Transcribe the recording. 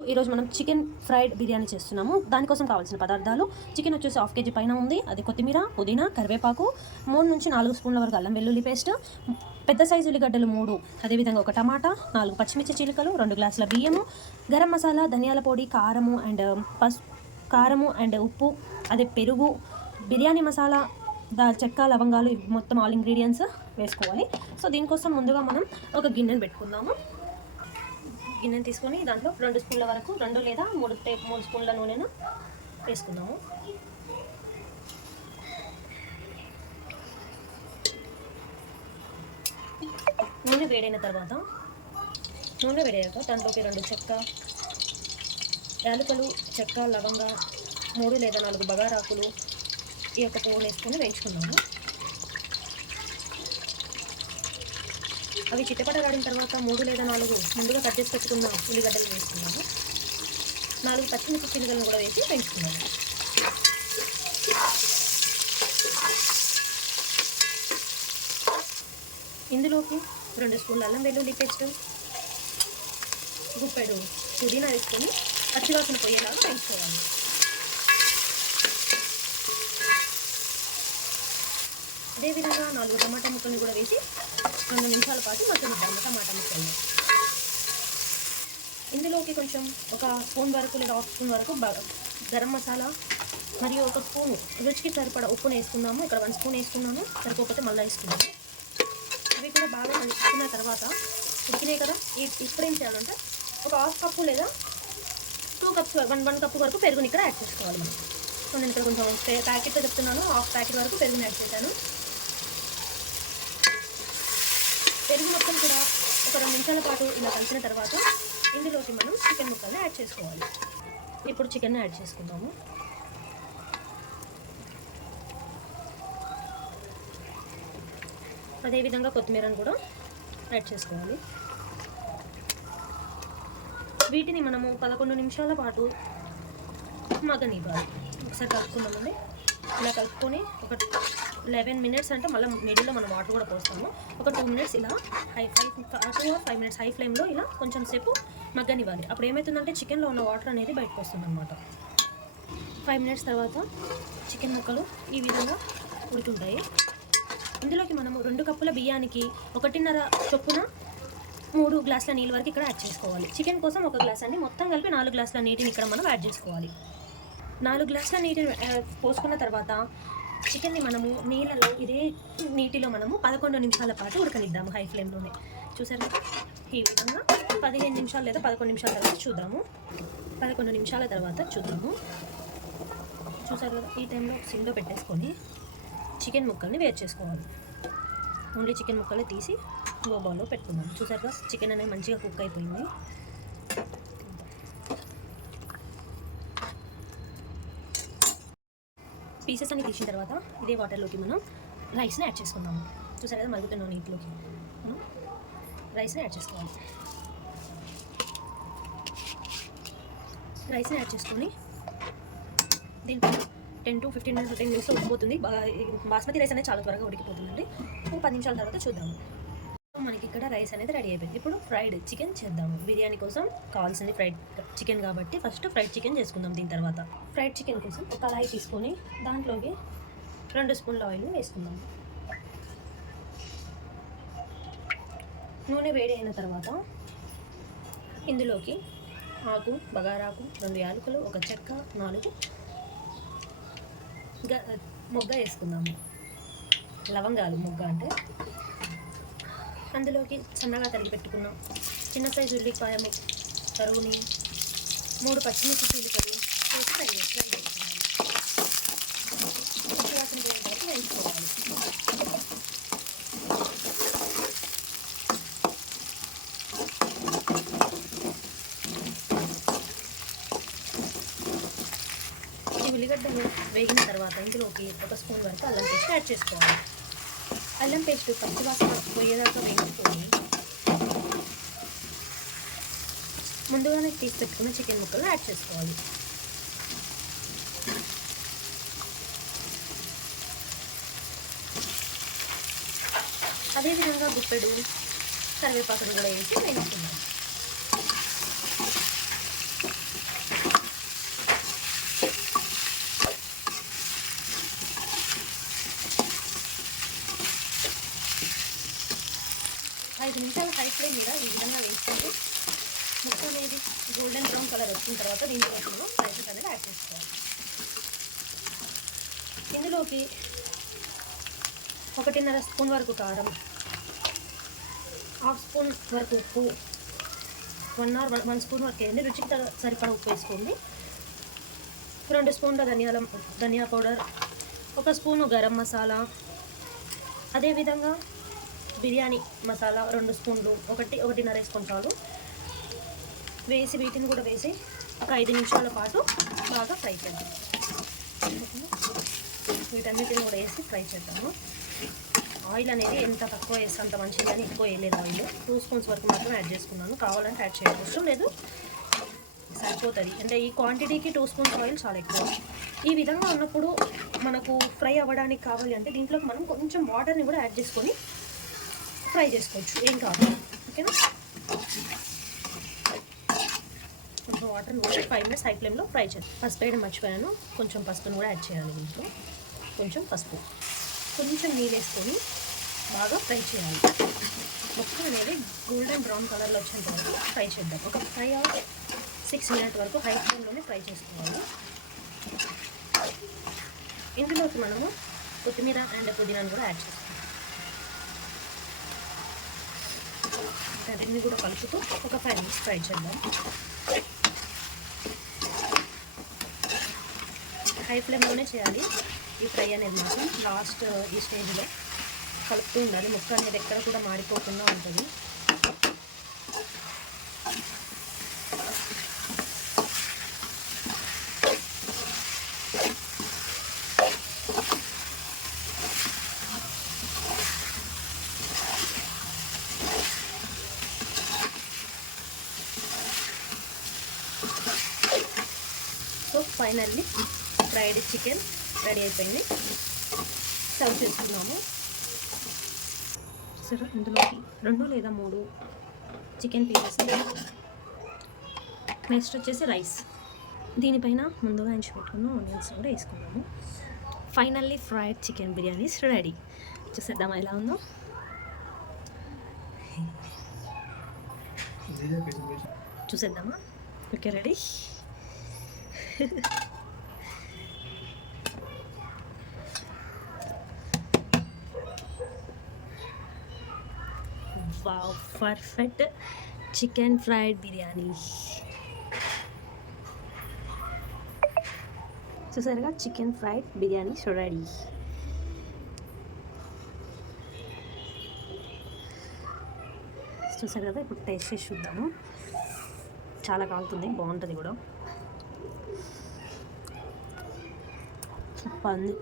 ఈరోజు మనం chicken fried biryani చేస్తున్నాము. దానికోసం కావాల్సిన పదార్థాలు: చికెన్ వచ్చేసి 1/2 kg పైన ఉంది. అది కొత్తిమీర, పుదీనా, కరివేపాకు, 3 నుంచి 4 స్పూన్ల వరకు అల్లం వెల్లుల్లి పేస్ట్, పెద్ద సైజు ఉల్లిగడ్డలు 3, అదేవిధంగా ఒక టమాటా, 4 పచ్చిమిర్చి చీలికలు, 2 గ్లాసుల బియ్యము, గరం మసాలా, ధనియాల పొడి, కారము అండ్ ఉప్పు, అదే పెరుగు, బిర్యానీ మసాలా, చెక్క, లవంగాలు, మొత్తం ఆల్ ఇంగ్రీడియంట్స్ వేసుకోవాలి. సో దీనికోసం ముందుగా మనం ఒక గిన్నెను పెట్టుకుందాము. గిన్నెను తీసుకొని దాంట్లో 2 స్పూన్ల వరకు 2 లేదా 3 స్పూన్ల నూనెను వేసుకుందాము. నూనె వేడైన తర్వాత నూనె వేడయ్యాక దాంట్లోకి 2 చెక్క, యాలకులు, చెక్క, లవంగ, 3 లేదా 4 బగారాకులు, ఈ యొక్క పువ్వులు వేసుకొని వేయించుకున్నాము. అవి చిట్టపటలాడిన తర్వాత 3 లేదా 4 ముందుగా కట్ చేసి పెట్టుకున్న ఉల్లిగడ్డలు వేసుకున్నాము. 4 పచ్చిమిర్చి చిలుకలను కూడా వేసి వేయించుకున్నాము. ఇందులోకి 2 స్పూన్ల అల్లం వెల్లుల్లి పేస్ట్, గుప్పెడు పుదీనా వేసుకొని పచ్చివాసన పోయేలాగా వేయించుకోవాలి. అదేవిధంగా 4 టమాటా ముక్కల్ని కూడా వేసి 2 నిమిషాల పాటు మగ్గనిద్దాము టమాటా ముక్కల్ని. ఇందులోకి కొంచెం ఒక స్పూన్ వరకు లేదా 1/2 స్పూన్ వరకు గరం మసాలా మరియు 1 స్పూను రుచికి సరిపడా ఉప్పును వేసుకున్నాము. ఇక్కడ 1 స్పూన్ వేసుకున్నాను, సరిపోకపోతే మళ్ళీ వేసుకున్నాము. అవి కూడా బాగా కలుపుకున్న తర్వాత ఉడికినాయి కదా, ఇప్పుడేం చేయాలంటే ఒక 1/2 కప్పు లేదా 2 కప్స్ 1 కప్పు వరకు పెరుగుని ఇక్కడ యాడ్ చేసుకోవాలి మనం. సో నేను ఇక్కడ కొంచెం ప్యాకెట్తో చెప్తున్నాను, 1/2 ప్యాకెట్ వరకు పెరుగుని యాడ్ చేశాను. పెరుగు మొత్తం కూడా ఒక 2 నిమిషాల పాటు ఇలా కలిసిన తర్వాత ఇందులోకి మనం చికెన్ ముక్కల్ని యాడ్ చేసుకోవాలి. ఇప్పుడు చికెన్ యాడ్ చేసుకుందాము. అదేవిధంగా కొత్తిమీరను కూడా యాడ్ చేసుకోవాలి. వీటిని మనము 11 నిమిషాల పాటు మగ్గనివ్వాలి. ఒకసారి కలుపుకుందామండి. ఇలా కలుపుకొని ఒక 11 మినిట్స్ అంటే మళ్ళీ మిడిల్లో మనం వాటర్ కూడా పోస్తాము. ఒక 2 మినిట్స్ ఇలా 5 మినిట్స్ హై ఫ్లేమ్లో ఇలా కొంచెం సేపు మగ్గనివ్వాలి. అప్పుడు ఏమవుతుందంటే చికెన్లో ఉన్న వాటర్ అనేది బయటకు వస్తుంది అనమాట. 5 మినిట్స్ తర్వాత చికెన్ ముక్కలు ఈ విధంగా ఉడుకుంటాయి. ఇందులోకి మనము 2 కప్పుల బియ్యానికి 1.5 చొప్పున 3 గ్లాసుల నీళ్ళ వరకు ఇక్కడ యాడ్ చేసుకోవాలి. చికెన్ కోసం 1 గ్లాస్ అండి, మొత్తం కలిపి 4 గ్లాసుల నీటిని ఇక్కడ మనం యాడ్ చేసుకోవాలి. 4 గ్లాసుల నీటిని పోసుకున్న తర్వాత చికెన్ని మనము నీళ్ళలో ఇదే నీటిలో మనము 11 నిమిషాల పాటు ఉడకనిద్దాము హై ఫ్లేమ్లోనే. చూసారు ఈ విధంగా 15 నిమిషాలు లేదా 11 నిమిషాల తర్వాత చూద్దాము. 11 నిమిషాల తర్వాత చూద్దాము. చూసారు కదా, ఈ టైంలో సిమ్లో పెట్టేసుకొని చికెన్ ముక్కల్ని వేరు చేసుకోవాలి. ఓన్లీ చికెన్ ముక్కలే తీసి ఇంకో బౌల్లో పెట్టుకుందాం. చూసారు కదా, చికెన్ అనేది మంచిగా కుక్ అయిపోయింది. పీసెస్ అన్ని తీసిన తర్వాత ఇదే వాటర్లోకి మనం రైస్ని యాడ్ చేసుకుందాము. చూసారు కదా, మరుగుతున్న నీటిలోకి మనం రైస్ని యాడ్ చేసుకోవాలి. రైస్ని యాడ్ చేసుకొని దీంట్లో 10 to 15 మినిట్స్లో ఉడికిపోతుంది. బాస్మతి రైస్ అనేది చాలా త్వరగా ఉడికిపోతుందండి. ఒక 10 నిమిషాల తర్వాత చూద్దాము. మనకి ఇక్కడ రైస్ అనేది రెడీ అయిపోయింది. ఇప్పుడు ఫ్రైడ్ చికెన్ చేద్దాము. బిర్యానీ కోసం కావాల్సింది ఫ్రైడ్ చికెన్ కాబట్టి ఫస్ట్ ఫ్రైడ్ చికెన్ చేసుకుందాం. దీని తర్వాత ఫ్రైడ్ చికెన్ కోసం ఒక కళాయి తీసుకొని దాంట్లోకి 2 స్పూన్ల ఆయిల్ వేసుకుందాం. నూనె వేడి అయిన తర్వాత ఇందులోకి ఆకు, బగారాకు, 2 యాలకులు, 1 చెక్క, 4 మొగ్గ వేసుకుందాము. లవంగాలు మొగ్గ అంటే. అందులోకి సన్నగా తరిగి పెట్టుకున్నాం చిన్న సైజు ఉల్లిపాయ తరుగుని, 3 పచ్చిమిర్చి చీలికలు వేసి ఫ్రై చేసుకున్నాం. పచ్చివాసన పోయిన తర్వాత వేసుకోవాలి. ఈ ఉల్లిగడ్డలు వేగిన తర్వాత ఇందులోకి 1 స్పూన్ వరకు అల్లం పేస్ట్ యాడ్ చేసుకోవాలి. అల్లం పేస్ట్ పచ్చివాసన పోయేదాకా వేయించుకొని ముందుగానే తీసి పెట్టుకున్న చికెన్ ముక్కలు యాడ్ చేసుకోవాలి. అదేవిధంగా గుప్పెడు కరివేపాకును కూడా వేసి వేయించుకుందాం. నిమిషాలు హై ఫ్లేమ్ మీద ఈ విధంగా వేసుకుంటూ ముక్క అనేది గోల్డెన్ బ్రౌన్ కలర్ వచ్చిన తర్వాత దీంట్లో మనం స్పైసెస్ అనేది యాడ్ చేసుకోవాలి. ఇందులోకి 1.5 స్పూన్ వరకు కారం, 1/2 స్పూన్ వరకు ఉప్పు, 1 స్పూన్ వరకు వేయండి. రుచికి సరిపడా ఉప్పు వేసుకోండి. 2 స్పూన్ల ధనియా పౌడర్, 1 స్పూను గరం మసాలా, అదేవిధంగా బిర్యానీ మసాలా 2 స్పూన్లు, 1.5 వేసుకొని చాలు. వేసి వీటిని కూడా వేసి ఒక 5 నిమిషాల పాటు బాగా ఫ్రై చేద్దాం. వీటన్నిటిని కూడా వేసి ఫ్రై చేద్దాము. ఆయిల్ అనేది ఎంత తక్కువ వేస్తే అంత మంచిది, కానీ ఎక్కువ వేయలేదు. ఆయిల్ 2 స్పూన్స్ వరకు మాత్రం యాడ్ చేసుకున్నాను. కావాలంటే యాడ్ చేయవచ్చు, లేదు సరిపోతుంది. అంటే ఈ క్వాంటిటీకి 2 స్పూన్స్ ఆయిల్ చాలా ఎక్కువ. ఈ విధంగా ఉన్నప్పుడు మనకు ఫ్రై అవ్వడానికి కావాలి అంటే దీంట్లోకి మనం కొంచెం వాటర్ని కూడా యాడ్ చేసుకొని ఫ్రై చేసుకోవచ్చు, ఏం కాదు. ఓకేనా? కొంచెం వాటర్ని కూడా 5 మినిట్స్ హై ఫ్లేమ్లో ఫ్రై చేయాలి. పసుపు వేయడం మర్చిపోయాను, కొంచెం పసుపును కూడా యాడ్ చేయాలి. దీంట్లో కొంచెం పసుపు, కొంచెం నీళ్ళు వేసుకొని బాగా ఫ్రై చేయాలి. ముక్క అనేది గోల్డెన్ బ్రౌన్ కలర్లో వచ్చేంత వరకు ఫ్రై చేద్దాం. ఒక 5 or 6 మినిట్స్ వరకు హై ఫ్లేమ్లోనే ఫ్రై చేసుకోవాలి. ఇందులోకి మనము కొత్తిమీర అండ్ పుదీనాను కూడా యాడ్ చేస్తాం. వీటిని కూడా కలుపుతూ ఒక 5 మినిట్స్ ఫ్రై చేద్దాం. హై ఫ్లేమ్లోనే చేయాలి ఈ ఫ్రై అనేది మాత్రం. లాస్ట్ ఈ స్టేజ్లో కలుపుతూ ఉండాలి. ముక్క అనేది ఎక్కడ కూడా మాడిపోకుండా ఉంటుంది. So finally fried chicken ready అయిపోయింది. సర్వ్ చేసుకున్నాము. సరే, ఇందులోకి 2 లేదా 3 చికెన్ పీసెస్, నెక్స్ట్ వచ్చేసి రైస్, దీనిపైన ముందుగా ఎంచి పెట్టుకున్న ఆనియన్స్ కూడా వేసుకున్నాము. Finally fried chicken biryanis ready. చూసేద్దామా ఎలా ఉందో. చూసేద్దామా? Okay, ready. Wow, perfect chicken fried biryani. చూసారుగా, చికెన్ ఫ్రైడ్ బిర్యానీ రెడీ. చూసారు కదా, ఇప్పుడు టేస్ట్ చేసి చూద్దాము. చాలా కాలుతుంది, బాగుంటుంది కూడా. చెప్పండి.